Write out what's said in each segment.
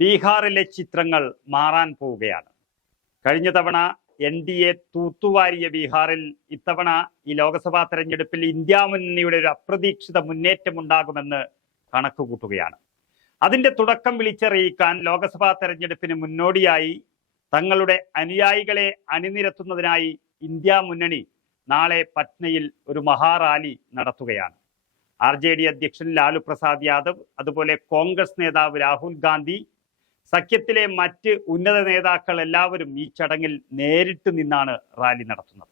ബീഹാറിലെ ചിത്രങ്ങൾ മാറാൻ പോവുകയാണ്. കഴിഞ്ഞ തവണ എൻ ഡി എ തൂത്തുവാരിയ ബീഹാറിൽ ഇത്തവണ ഈ ലോക്സഭാ തെരഞ്ഞെടുപ്പിൽ ഇന്ത്യ മുന്നണിയുടെ ഒരു അപ്രതീക്ഷിത മുന്നേറ്റം ഉണ്ടാകുമെന്ന് കണക്കുകൂട്ടുകയാണ്. അതിന്റെ തുടക്കം വിളിച്ചറിയിക്കാൻ ലോക്സഭാ തെരഞ്ഞെടുപ്പിന് മുന്നോടിയായി തങ്ങളുടെ അനുയായികളെ അണിനിരത്തുന്നതിനായി ഇന്ത്യ മുന്നണി നാളെ പട്നയിൽ ഒരു മഹാറാലി നടത്തുകയാണ്. ആർ ജെ ഡി അധ്യക്ഷൻ ലാലു പ്രസാദ് യാദവ് അതുപോലെ കോൺഗ്രസ് നേതാവ് രാഹുൽ ഗാന്ധി സഖ്യത്തിലെ മറ്റ് ഉന്നത നേതാക്കൾ എല്ലാവരും ഈ ചടങ്ങിൽ നേരിട്ട് നിന്നാണ് റാലി നടത്തുന്നത്.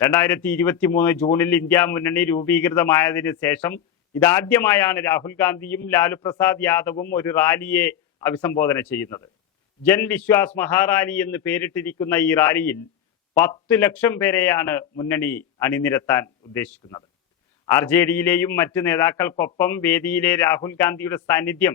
രണ്ടായിരത്തി ഇരുപത്തി മൂന്ന് ജൂണിൽ ഇന്ത്യ മുന്നണി രൂപീകൃതമായതിനു ശേഷം ഇതാദ്യമായാണ് രാഹുൽ ഗാന്ധിയും ലാലു പ്രസാദ് യാദവും ഒരു റാലിയെ അഭിസംബോധന ചെയ്യുന്നത്. ജൻ വിശ്വാസ് മഹാറാലി എന്ന് പേരിട്ടിരിക്കുന്ന ഈ റാലിയിൽ പത്ത് ലക്ഷം പേരെയാണ് മുന്നണി അണിനിരത്താൻ ഉദ്ദേശിക്കുന്നത്. ആർ ജെ ഡിയിലെയും മറ്റ് നേതാക്കൾക്കൊപ്പം വേദിയിലെ രാഹുൽ ഗാന്ധിയുടെ സാന്നിധ്യം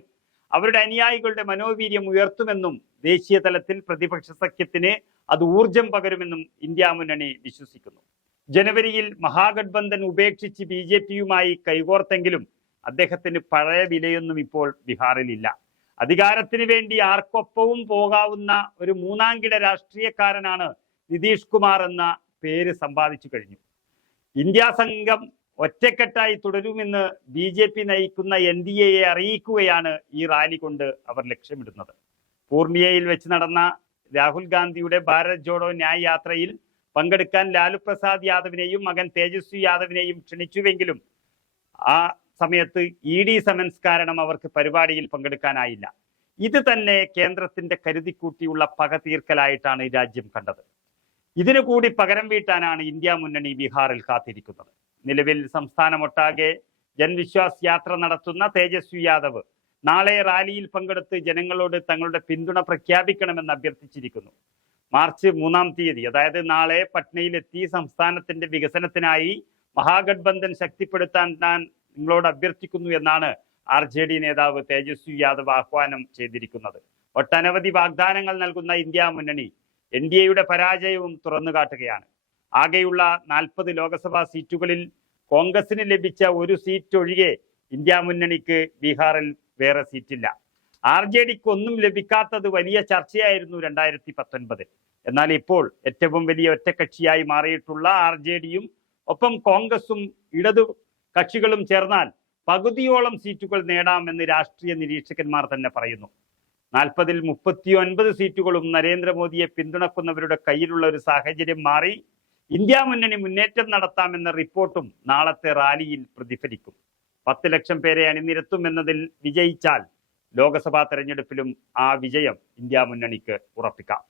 അവരുടെ അനുയായികളുടെ മനോവീര്യം ഉയർത്തുമെന്നും ദേശീയ തലത്തിൽ പ്രതിപക്ഷ സഖ്യത്തിന് അത് ഊർജം പകരുമെന്നും ഇന്ത്യ മുന്നണി വിശ്വസിക്കുന്നു. ജനുവരിയിൽ മഹാഗഡ്ബന്ധൻ ഉപേക്ഷിച്ച് ബി ജെ പിയുമായി കൈകോർത്തെങ്കിലും അദ്ദേഹത്തിന് പഴയ വിലയൊന്നും ഇപ്പോൾ ബീഹാറിലില്ല. അധികാരത്തിന് വേണ്ടി ആർക്കൊപ്പവും പോകാവുന്ന ഒരു മൂന്നാംകിട രാഷ്ട്രീയക്കാരനാണ് നിതീഷ് കുമാർ എന്ന പേര് സമ്പാദിച്ചു കഴിഞ്ഞു. ഇന്ത്യ സംഘം ഒറ്റക്കെട്ടായി തുടരുമെന്ന് ബി ജെ പി നയിക്കുന്ന എൻ ഡി എയെ അറിയിക്കുകയാണ് ഈ റാലി കൊണ്ട് അവർ ലക്ഷ്യമിടുന്നത്. പൂർണിയയിൽ വെച്ച് നടന്ന രാഹുൽ ഗാന്ധിയുടെ ഭാരത് ജോഡോ ന്യായ് യാത്രയിൽ പങ്കെടുക്കാൻ ലാലു പ്രസാദ് യാദവിനെയും മകൻ തേജസ്വി യാദവിനെയും ക്ഷണിച്ചുവെങ്കിലും ആ സമയത്ത് ഇ ഡി സമൻസ് കാരണം അവർക്ക് പരിപാടിയിൽ പങ്കെടുക്കാനായില്ല. ഇത് തന്നെ കേന്ദ്രത്തിന്റെ കരുതിക്കൂട്ടിയുള്ള പക തീർക്കലായിട്ടാണ് രാജ്യം കണ്ടത്. ഇതിനു കൂടി പകരം വീട്ടാനാണ് ഇന്ത്യ മുന്നണി ബീഹാറിൽ കാത്തിരിക്കുന്നത്. നിലവിൽ സംസ്ഥാനമൊട്ടാകെ ജൻവിശ്വാസ് യാത്ര നടത്തുന്ന തേജസ്വി യാദവ് നാളെ റാലിയിൽ പങ്കെടുത്ത് ജനങ്ങളോട് തങ്ങളുടെ പിന്തുണ പ്രഖ്യാപിക്കണമെന്ന് അഭ്യർത്ഥിച്ചിരിക്കുന്നു. മാർച്ച് മൂന്നാം തീയതി അതായത് നാളെ പട്നയിലെത്തി സംസ്ഥാനത്തിന്റെ വികസനത്തിനായി മഹാഗഡ്ബന്ധൻ ശക്തിപ്പെടുത്താൻ ഞാൻ നിങ്ങളോട് അഭ്യർത്ഥിക്കുന്നു എന്നാണ് ആർ ജെ ഡി നേതാവ് തേജസ്വി യാദവ് ആഹ്വാനം ചെയ്തിരിക്കുന്നത്. ഒട്ടനവധി വാഗ്ദാനങ്ങൾ നൽകുന്ന ഇന്ത്യ മുന്നണി എൻ ഡി എയുടെ പരാജയവും തുറന്നു കാട്ടുകയാണ് ആകെയുള്ള നാൽപ്പത് ലോക്സഭാ സീറ്റുകളിൽ കോൺഗ്രസിന് ലഭിച്ച ഒരു സീറ്റ് ഒഴികെ ഇന്ത്യ മുന്നണിക്ക് ബീഹാറിൽ വേറെ സീറ്റില്ല. ആർ ജെ ഡിക്ക് ഒന്നും ലഭിക്കാത്തത് വലിയ ചർച്ചയായിരുന്നു രണ്ടായിരത്തി പത്തൊൻപതിൽ എന്നാൽ ഇപ്പോൾ ഏറ്റവും വലിയ ഒറ്റക്കക്ഷിയായി മാറിയിട്ടുള്ള ആർ ജെ ഡിയും ഒപ്പം കോൺഗ്രസും ഇടതു കക്ഷികളും ചേർന്നാൽ പകുതിയോളം സീറ്റുകൾ നേടാമെന്ന് രാഷ്ട്രീയ നിരീക്ഷകന്മാർ തന്നെ പറയുന്നു. നാൽപ്പതിൽ മുപ്പത്തി ഒൻപത് സീറ്റുകളും നരേന്ദ്രമോദിയെ പിന്തുണക്കുന്നവരുടെ കയ്യിലുള്ള ഒരു സാഹചര്യം മാറി ഇന്ത്യ മുന്നണി മുന്നേറ്റം നടത്താമെന്ന റിപ്പോർട്ടും നാളത്തെ റാലിയിൽ പ്രതിഫലിക്കും. പത്ത് ലക്ഷം പേരെ അണിനിരത്തും എന്നതിൽ വിജയിച്ചാൽ ലോക്സഭാ തെരഞ്ഞെടുപ്പിലും ആ വിജയം ഇന്ത്യ മുന്നണിക്ക് ഉറപ്പിക്കാം.